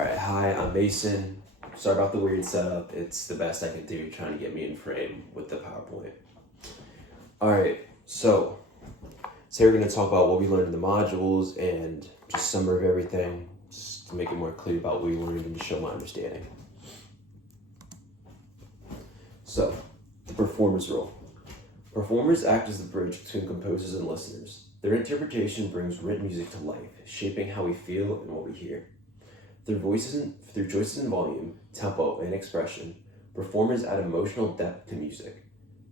Alright, hi, I'm Mason. Sorry about the weird setup. It's the best I can do trying to get me in frame with the PowerPoint. Alright, so today we're going to talk about what we learned in the modules and just summary of everything, just to make it more clear about what we learned and to show my understanding. So, the performance role. Performers act as the bridge between composers and listeners. Their interpretation brings written music to life, shaping how we feel and what we hear. Through choices in volume, tempo, and expression, performers add emotional depth to music.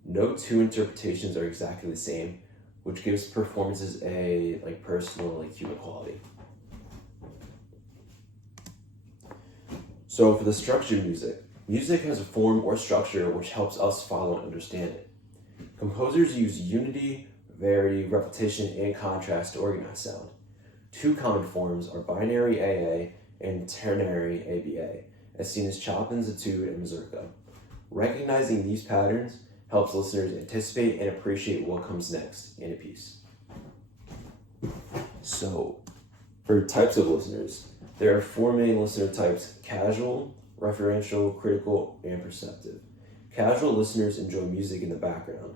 No two interpretations are exactly the same, which gives performances a personal, human quality. So for the structured music has a form or structure which helps us follow and understand it. Composers use unity, variety, repetition, and contrast to organize sound. Two common forms are binary AA and ternary ABA, as seen as Chopin's Etude and Mazurka. Recognizing these patterns helps listeners anticipate and appreciate what comes next in a piece. So, for types of listeners, there are four main listener types: casual, referential, critical, and perceptive. Casual listeners enjoy music in the background.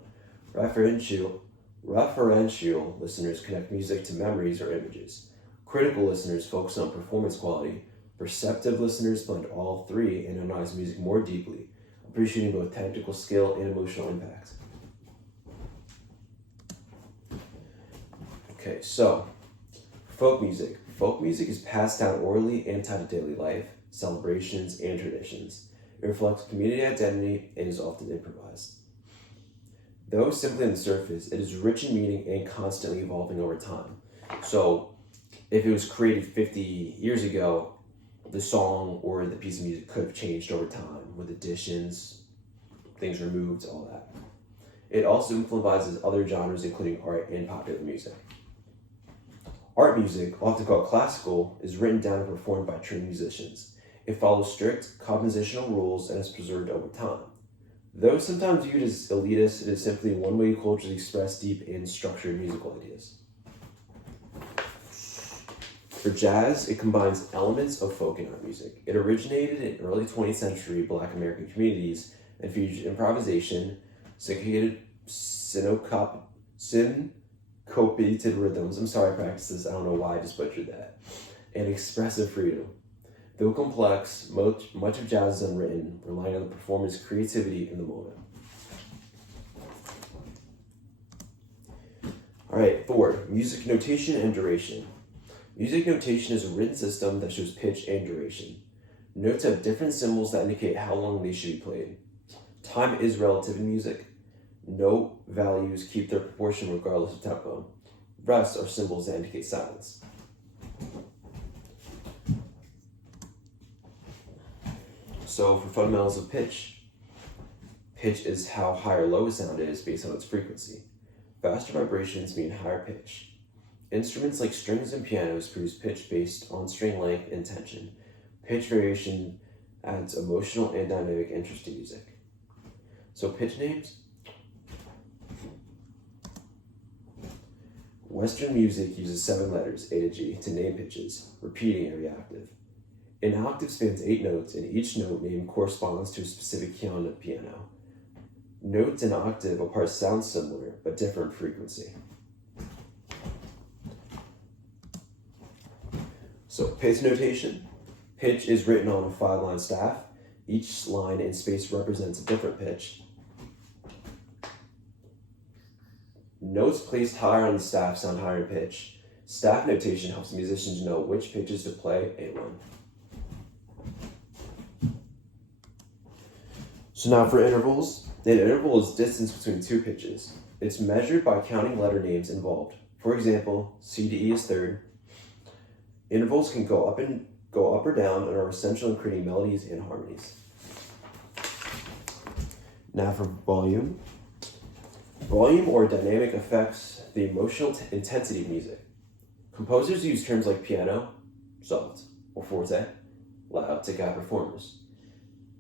Referential listeners connect music to memories or images. Critical listeners focus on performance quality. Perceptive listeners blend all three and analyze music more deeply, appreciating both technical skill and emotional impact. Okay, so folk music. Folk music is passed down orally and tied to daily life, celebrations, and traditions. It reflects community identity and is often improvised. Though simply on the surface, it is rich in meaning and constantly evolving over time. So, if it was created 50 years ago, the song or the piece of music could have changed over time with additions, things removed, all that. It also influences other genres, including art and popular music. Art music, often called classical, is written down and performed by trained musicians. It follows strict compositional rules and is preserved over time. Though sometimes viewed as elitist, it is simply one way to culturally express deep and structured musical ideas. For jazz, it combines elements of folk and art music. It originated in early 20th century Black American communities and featured improvisation, syncopated rhythms. I'm sorry I practiced this, I don't know why I just butchered that. And expressive freedom. Though complex, much of jazz is unwritten, relying on the performer's creativity in the moment. Alright, 4. Music notation and duration. Music notation is a written system that shows pitch and duration. Notes have different symbols that indicate how long they should be played. Time is relative in music. Note values keep their proportion regardless of tempo. Rests are symbols that indicate silence. So for fundamentals of pitch is how high or low a sound is based on its frequency. Faster vibrations mean higher pitch. Instruments like strings and pianos produce pitch based on string length and tension. Pitch variation adds emotional and dynamic interest to music. So pitch names. Western music uses 7 letters, A to G, to name pitches, repeating every octave. An octave spans 8 notes, and each note name corresponds to a specific key on the piano. Notes in octave apart sound similar, but differ in frequency. So, pitch notation. Pitch is written on a 5-line staff. Each line in space represents a different pitch. Notes placed higher on the staff sound higher in pitch. Staff notation helps musicians know which pitches to play and when. So now for intervals. An interval is distance between 2 pitches. It's measured by counting letter names involved. For example, C to E is third. Intervals can go up or down and are essential in creating melodies and harmonies. Now for volume. Volume or dynamic affects the emotional intensity of music. Composers use terms like piano, soft, or forte, loud to guide performers.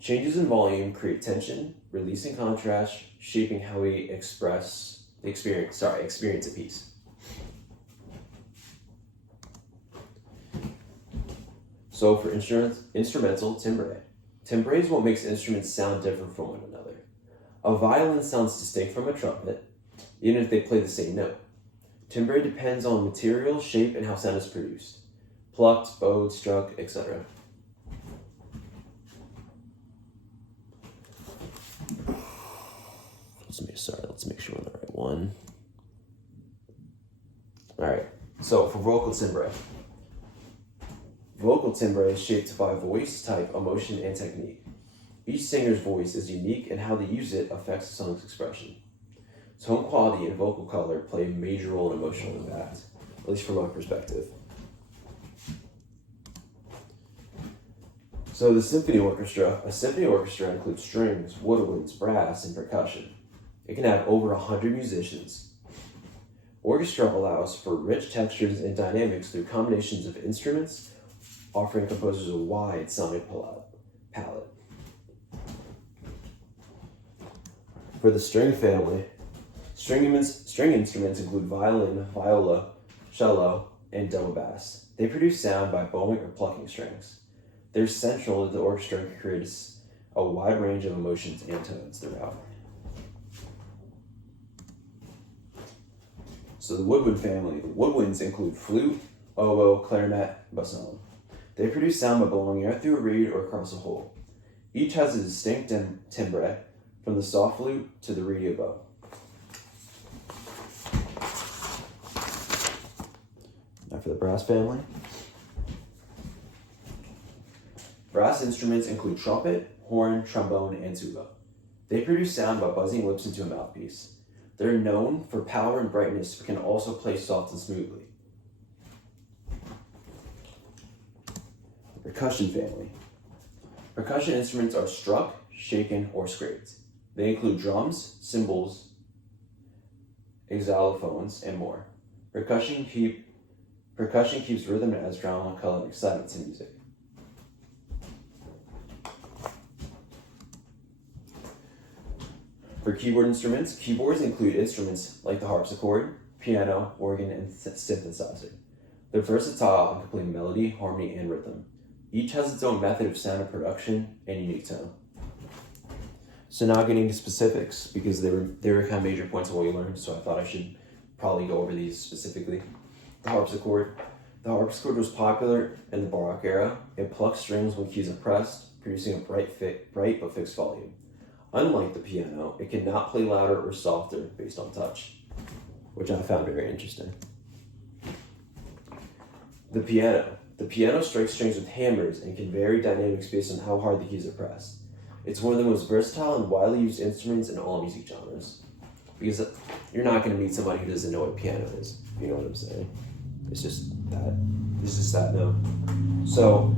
Changes in volume create tension, releasing contrast, shaping how we experience a piece. So for instrumental timbre. Timbre is what makes instruments sound different from one another. A violin sounds distinct from a trumpet, even if they play the same note. Timbre depends on material, shape, and how sound is produced. Plucked, bowed, struck, etc. Let's make sure we're on the right one. Alright, so for vocal timbre. Vocal timbre is shaped by voice, type, emotion, and technique. Each singer's voice is unique, and how they use it affects the song's expression. Tone quality and vocal color play a major role in emotional impact, at least from my perspective. So the symphony orchestra. A symphony orchestra includes strings, woodwinds, brass, and percussion. It can have over 100 musicians. Orchestra allows for rich textures and dynamics through combinations of instruments, offering composers a wide sonic palette. For the string family, string instruments include violin, viola, cello, and double bass. They produce sound by bowing or plucking strings. They're central to the orchestra and create a wide range of emotions and tones throughout. So the woodwind family. The woodwinds include flute, oboe, clarinet, and bassoon. They produce sound by blowing air through a reed or across a hole. Each has a distinct timbre, from the soft flute to the reedy oboe. Now for the brass family. Brass instruments include trumpet, horn, trombone, and tuba. They produce sound by buzzing lips into a mouthpiece. They're known for power and brightness, but can also play soft and smoothly. The percussion family. Percussion instruments are struck, shaken, or scraped. They include drums, cymbals, xylophones, and more. Percussion keeps rhythm and adds drama, color, and excitement to music. For keyboard instruments, keyboards include instruments like the harpsichord, piano, organ, and synthesizer. They're versatile and can play melody, harmony, and rhythm. Each has its own method of sound and production and unique tone. So now getting into specifics, because they were kind of major points of what we learned, so I thought I should probably go over these specifically. The harpsichord. The harpsichord was popular in the Baroque era. It plucks strings when keys are pressed, producing a bright but fixed volume. Unlike the piano, it cannot play louder or softer based on touch, which I found very interesting. The piano. The piano strikes strings with hammers and can vary dynamics based on how hard the keys are pressed. It's one of the most versatile and widely used instruments in all music genres. Because you're not going to meet somebody who doesn't know what a piano is, if you know what I'm saying. It's just that note. So,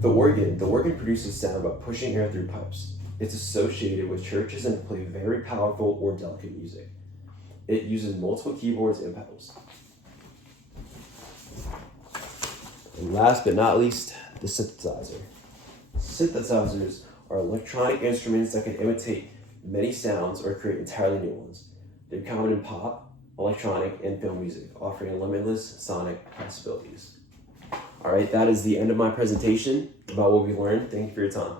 the organ produces sound by pushing air through pipes. It's associated with churches and play very powerful or delicate music. It uses multiple keyboards and pedals. And last but not least, the synthesizer. Synthesizers are electronic instruments that can imitate many sounds or create entirely new ones. They're common in pop, electronic, and film music, offering limitless sonic possibilities. All right, that is the end of my presentation about what we learned. Thank you for your time.